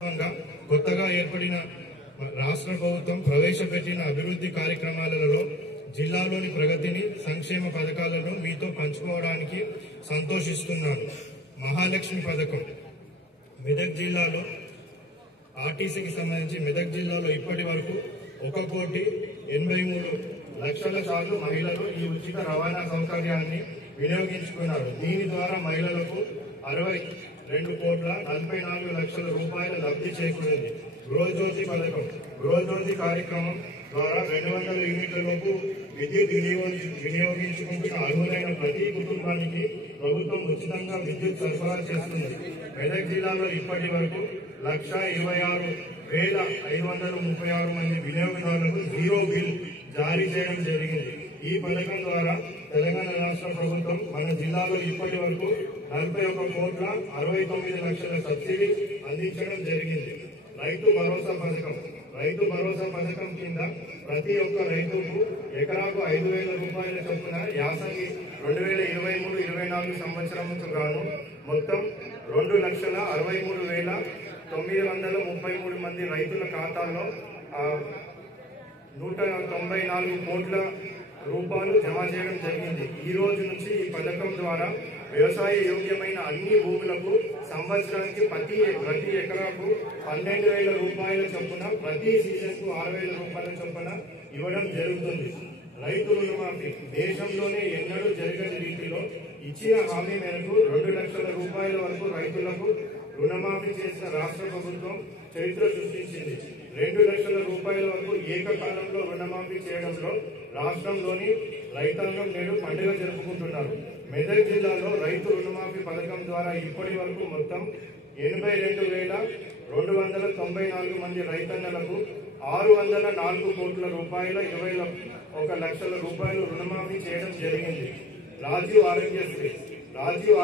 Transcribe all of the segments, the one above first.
కొత్తగా ఏర్పడిన రాష్ట్ర ప్రభుత్వం ప్రవేశపెట్టిన అభివృద్ధి కార్యక్రమాలలో జిల్లాలోని ప్రగతిని సంక్షేమ పథకాలను మీతో పంచుకోవడానికి సంతోషిస్తున్నాను. మహాలక్ష్మి పథకం మెదక్ జిల్లాలో ఆర్టీసీకి సంబంధించి మెదక్ జిల్లాలో ఇప్పటి వరకు 1,83,00,000 సార్లు మహిళలు ఈ ఉచిత రవాణా సౌకర్యాన్ని వినియోగించుకున్నారు. దీని ద్వారా మహిళలకు 62,44,00,000 రూపాయల లబ్ధి చేకూరింది. గృహజ్యోతి పథకం గృహజ్యోతి కార్యక్రమం ద్వారా 200 యూనిట్ల లోపు విద్యుత్ వినియోగించుకుంటున్న అర్హులైన ప్రతి కుటుంబానికి ప్రభుత్వం ఉచితంగా విద్యుత్ సరఫరా చేస్తుంది. మెదక్ జిల్లాలో ఇప్పటి వరకు 1,26,536 మంది వినియోగదారులకు జీరో బిల్ జారీ చేయడం జరిగింది. ఈ పథకం ద్వారా తెలంగాణ రాష్ట్ర ప్రభుత్వం మన జిల్లాలో ఇప్పటి వరకు 41,69,00,000 సబ్సిడీ అందించడం జరిగింది. రైతు భరోసా పథకం కింద ప్రతి ఒక్క రైతుకు ఎకరాకు 5,000 రూపాయల చొప్పున యాసంగి 2023-24 సంవత్సరంకు గాను మొత్తం 2,63,933 మంది రైతుల ఖాతాల్లో 194 కోట్ల రూపాయలు జమ చేయడం జరిగింది. ఈ రోజు నుంచి ఈ పథకం ద్వారా వ్యవసాయ యోగ్యమైన అన్ని భూములకు సంవత్సరానికి ప్రతి ఎకరాకు 12,000 రూపాయల చొప్పున ప్రతి సీజన్ కు 6,000 రూపాయల చొప్పున ఇవ్వడం జరుగుతుంది. రైతు రుణమాఫీ దేశంలోనే ఎన్నడూ జరగని రీతిలో ఇచ్చిన హామీ మేరకు 2,00,000 రూపాయల వరకు రైతులకు రుణమాఫీ చేసిన రాష్ట్ర ప్రభుత్వం చరిత్ర సృష్టించింది. 2,00,000 రూపాయల వరకు ఏకకాలంలో రుణమాఫీ చేయడంలో రాష్ట్రంలోని రైతాంగం నేడు పండుగ జరుపుకుంటున్నారు. మెదక్ జిల్లాలో రైతు రుణమాఫీ పథకం ద్వారా ఇప్పటి వరకు మొత్తం 82,294 మంది రైతన్నలకు 604 కోట్ల రూపాయల 21,00,000 రూపాయలు రుణమాఫీ చేయడం జరిగింది. రాజీవ్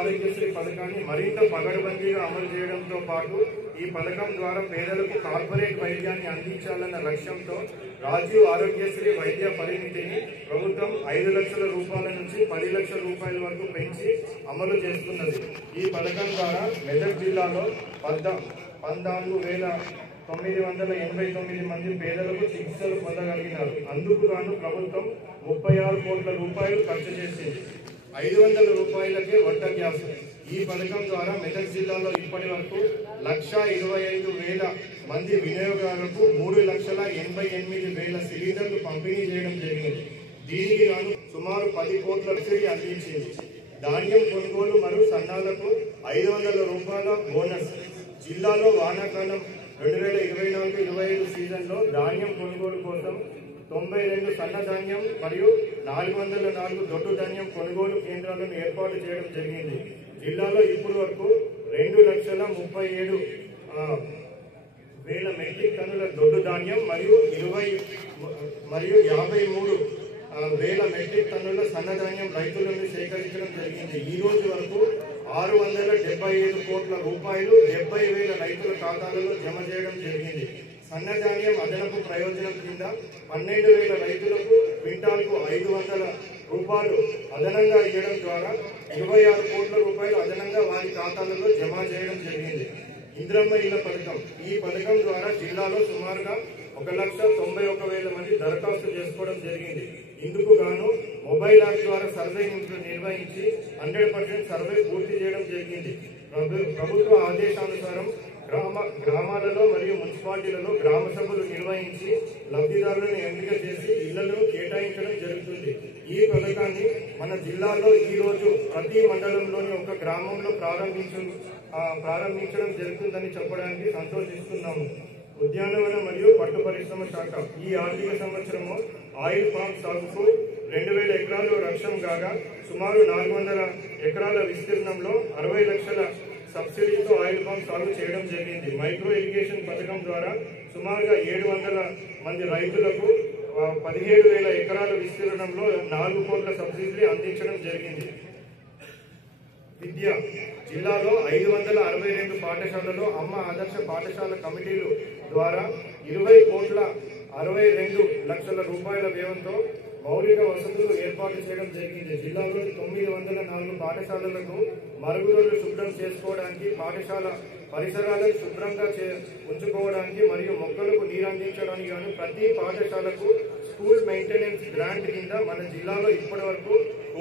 ఆరోగ్యశ్రీ పథకాన్ని మరింత పగడబందీగా అమలు చేయడంతో పాటు ఈ పథకం ద్వారా పేదలకు కార్పొరేట్ వైద్యాన్ని అందించాలన్న లక్ష్యంతో రాజీవ్ ఆరోగ్యశ్రీ వైద్య పరిమితిని ప్రభుత్వం 5,00,000 రూపాయల నుంచి 10,00,000 రూపాయల వరకు పెంచి అమలు చేస్తున్నది. ఈ పథకం ద్వారా మెదక్ జిల్లాలో 14,989 మంది పేదలకు చికిత్సలు పొందగలిగినారు. అందుకు గాను ప్రభుత్వం 36 కోట్ల రూపాయలు ఖర్చు చేసింది. 500 రూపాయలకే వంట గ్యాస్. ఈ పథకం ద్వారా మెదక్ జిల్లాలో ఇప్పటి వరకు 1,25,000 మంది వినియోగదారులకు 3,88,000 సిలిండర్లు పంపిణీ చేయడం జరిగింది. దీనికి గాను సుమారు 10 కోట్ల సబ్సిడీ అందించింది. ధాన్యం కొనుగోలు మరియు సన్నాలకు 500 రూపాయల బోనస్. జిల్లాలో వానాకాలం 2024-25 సీజన్లో ధాన్యం కొనుగోలు కోసం 92 సన్న ధాన్యం మరియు 404 దొడ్డు ధాన్యం కొనుగోలు కేంద్రాలను ఏర్పాటు చేయడం జరిగింది. జిల్లాలో ఇప్పటి వరకు 2,37,000 మెట్రిక్ టన్నుల దొడ్డు ధాన్యం మరియు 53,000 మెట్రిక్ టన్నుల సన్నధాన్యం రైతుల నుండి సేకరించడం జరిగింది. ఈ రోజు వరకు 675 కోట్ల రూపాయలు 70,000 రైతుల ఖాతాలలో జమ చేయడం జరిగింది. సన్నధాన్యం అదనపు ప్రయోజనం కింద 12,000 రైతులకు క్వింటాల్కు 500 రూపాయలు అదనంగా ఇవ్వడం ద్వారా 26 కోట్ల రూపాయలు అదనంగా వారి ఖాతాలలో జమ చేయడం జరిగింది. ఇంద్రమ్మ ఇళ్ల పథకం ఈ పథకం ద్వారా జిల్లాలో సుమారుగా 1,91,000 మంది దరఖాస్తు చేసుకోవడం జరిగింది. ఇందుకు గాను మొబైల్ యాప్ ద్వారా సర్వే నిర్వహించి 100% సర్వే పూర్తి చేయడం జరిగింది. ప్రభుత్వ ఆదేశానుసారం గ్రామాలలో మరియు మున్సిపాలిటీలలో గ్రామ సభలు నిర్వహించి లబ్ధిదారులను ఎంపిక చేసి ఇళ్లను కేటాయించడం జరుగుతుంది. ఈ పథకాన్ని మన జిల్లాలో ఈ రోజు ప్రతి మండలంలోని ఒక గ్రామంలో ప్రారంభించడం జరుగుతుందని చెప్పడానికి సంతోషిస్తున్నాము. ఉద్యానవన మరియు పట్టు పరిశ్రమ శాఖ ఈ ఆర్థిక సంవత్సరము ఆయిల్ పామ్ సాగుకు 2,000 ఎకరాలు లక్ష్యం కాగా సుమారు 400 ఎకరాల విస్తీర్ణంలో 60 లక్షల సబ్సిడీతో ఆయిల్ పామ్ సాగు చేయడం జరిగింది. మైక్రో ఇరిగేషన్ పథకం ద్వారా సుమారుగా 700 మంది రైతులకు 17,000 ఎకరాల విస్తీర్ణంలో 4 కోట్ల సబ్సిడీ అందించడం జరిగింది. విద్య జిల్లాలో 562 పాఠశాలలో అమ్మ ఆదర్శ పాఠశాల కమిటీలు ద్వారా 20,62,00,000 రూపాయల వ్యయంతో మౌలిక వసతులు ఏర్పాటు చేయడం జరిగింది. జిల్లాలోని 904 పాఠశాలలకు మరుగుదొడ్లు శుభ్రం చేసుకోవడానికి, పాఠశాల పరిసరాలను శుభ్రంగా ఉంచుకోవడానికి మరియు మొక్కలకు నీరందించడానికి గాను ప్రతి పాఠశాలకు స్కూల్ మెయింటెనెన్స్ గ్రాంట్ కింద మన జిల్లాలో ఇప్పటి వరకు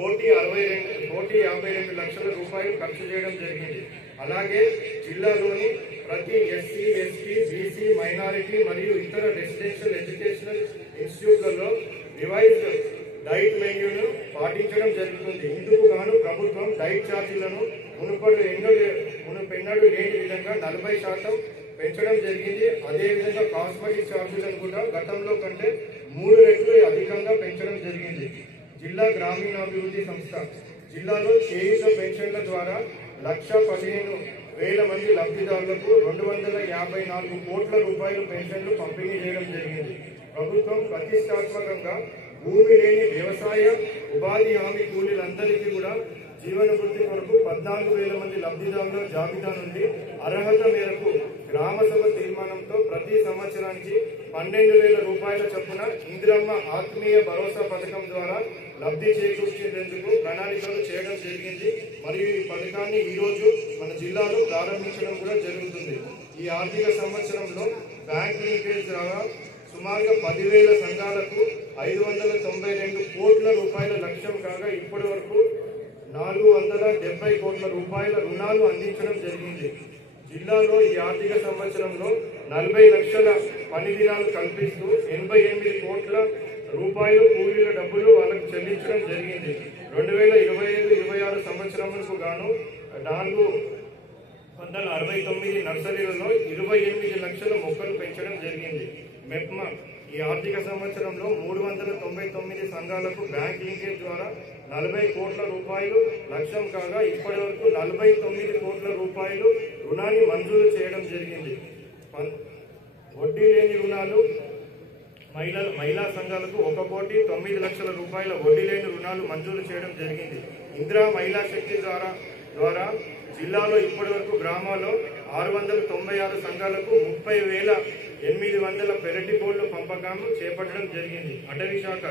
1,52 లక్షల రూపాయలు ఖర్చు చేయడం జరిగింది. అలాగే జిల్లాలోని ప్రతి ఎస్సీ, ఎస్టీ, బీసీ, మైనారిటీ మరియు ఇతర రెసిడెన్షియల్ ఎడ్యుకేషనల్ ఇన్స్టిట్యూట్లలో రివైజ్డ్ డైట్ మెన్యూను పాటించడం జరుగుతుంది. ఇందుకు గాను ప్రభుత్వం డైట్ ఛార్జీలను మునుపెన్నడూ లేని విధంగా 40% పెంచడం జరిగింది. అదేవిధంగా కాస్మెటిక్ ఛార్జీలను కూడా గతంలో కంటే 3 రెట్లు అధికంగా పెంచడం జరిగింది. జిల్లా గ్రామీణాభివృద్ధి సంస్థ జిల్లాలో చేయుత పెన్షన్ల ద్వారా 1,15,000 మంది లబ్ధిదారులకు 254 కోట్ల రూపాయల పెన్షన్లు పంపిణీ చేయడం జరిగింది. ప్రభుత్వం ప్రతిష్టాత్మకంగా భూమి లేని వ్యవసాయ ఉపాధి హామీ కూలీలందరికీ కూడా జీవనభృతి కొరకు 14,000 మంది లబ్ధిదారుల జాబితా నుండి అర్హత మేరకు గ్రామ సభ తీర్మానంతో ప్రతి సంవత్సరానికి 12,000 రూపాయల చొప్పున ఇందిరమ్మ ఆత్మీయ భరోసా పథకం ద్వారా లబ్ధి చేకూర్చేందుకు ప్రణాళికలు చేయడం జరిగింది. మరియు ఈ పథకాన్ని ఈ రోజు మన జిల్లాలో ప్రారంభించడం కూడా జరుగుతుంది. ఈ ఆర్థిక సంవత్సరంలో బ్యాంక్ లింకేజ్ ద్వారా సుమారుగా 10,000 సంఘాలకు 592 కోట్ల రూపాయల లక్ష్యం కాగా ఇప్పటి వరకు 470 కోట్ల రూపాయల రుణాలు అందించడం జరిగింది. జిల్లాలో ఈ ఆర్థిక సంవత్సరంలో 40 లక్షల పని దినాలు కల్పిస్తూ 88 కోట్ల రూపాయలు కూలీల డబ్బులు వాళ్ళకు చెల్లించడం జరిగింది. 2025-26 సంవత్సరములకు గాను 469 నర్సరీలలో 28 లక్షల మొక్కలు పెంచడం జరిగింది. మెప్మా ఈ ఆర్థిక సంవత్సరంలో 399 సంఘాలకు బ్యాంక్ లింకేజ్ ద్వారా 40 కోట్ల రూపాయలు లక్ష్యం కాగా ఇప్పటి వరకు 49 కోట్ల రూపాయలు రుణాన్ని మంజూరు చేయడం జరిగింది. వడ్డీ లేని రుణాలు మహిళా సంఘాలకు 1,09 లక్షల రూపాయల వడ్డీ లేని రుణాలు మంజూరు చేయడం జరిగింది. ఇందిరా మహిళా శక్తి ద్వారా జిల్లాలో ఇప్పటి వరకు గ్రామాల్లో 696 సంఘాలకు 30,800 పెరటి కోళ్ల పంపకాలను చేపట్టడం జరిగింది. అటవీ శాఖ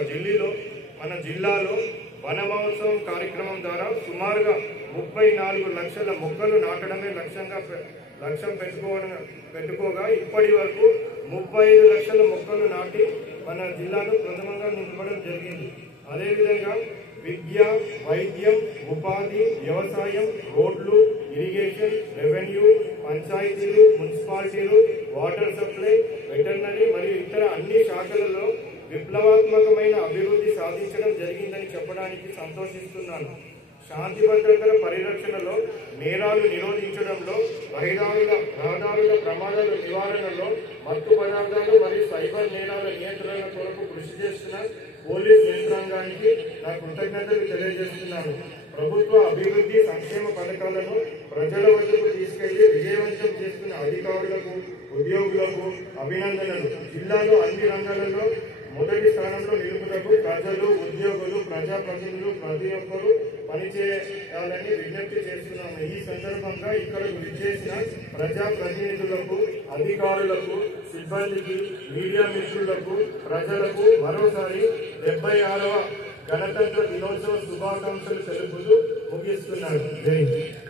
మన జిల్లాలో వన మహోత్సవం కార్యక్రమం ద్వారా సుమారుగా 34 లక్షల మొక్కలు నాటడమే లక్ష్యం పెట్టుకోగా ఇప్పటి వరకు 35 లక్షల మొక్కలు నాటి మన జిల్లాను ప్రథమంగా నింపడం జరిగింది. అదేవిధంగా విద్య, వైద్యం, ఉపాధి, వ్యవసాయం, రోడ్లు, ఇరిగేషన్, రెవెన్యూ, పంచాయతీలు, మున్సిపాలిటీలు, వాటర్ సప్లై, వెటర్నరీ మరియు ఇతర అన్ని శాఖలలో విప్లవాత్మకమైన అభివృద్ధి సాధించడం జరిగిందని చెప్పడానికి సంతోషిస్తున్నాను. శాంతి భద్రతల పరిరక్షణలో, నేరాలు నిరోధించడంలో, రహదారుల ప్రమాదాల నివారణలో, మత్తు పదార్థాలు మరియు సైబర్ నేరాల నియంత్రణ కొరకు కృషి చేస్తున్న పోలీస్ యంత్రాంగానికి నా కృతజ్ఞతలు తెలియజేస్తున్నాను. ప్రభుత్వ అభివృద్ధి సంక్షేమ పథకాలను ప్రజల వద్దకు తీసుకెళ్లి విజయవంతం చేస్తున్న అధికారులకు, ఉద్యోగులకు అభినందనలు. జిల్లాలో అన్ని రంగాలలో మొదటి స్థానంలో నిలుపుటకు ప్రజలు, ఉద్యోగులు, ప్రజాప్రతినిధులు ప్రతి ఒక్కరూ పనిచేయాలని విజ్ఞప్తి చేస్తున్నాము. ఈ సందర్భంగా ఇక్కడ విచ్చేసిన ప్రజాప్రతినిధులకు, అధికారులకు, సిబ్బందికి, మీడియా మిత్రులకు, ప్రజలకు మరోసారి 76వ గణతంత్ర దినోత్సవ శుభాకాంక్షలు తెలుపుతూ ముగిస్తున్నాను. జై హింద్.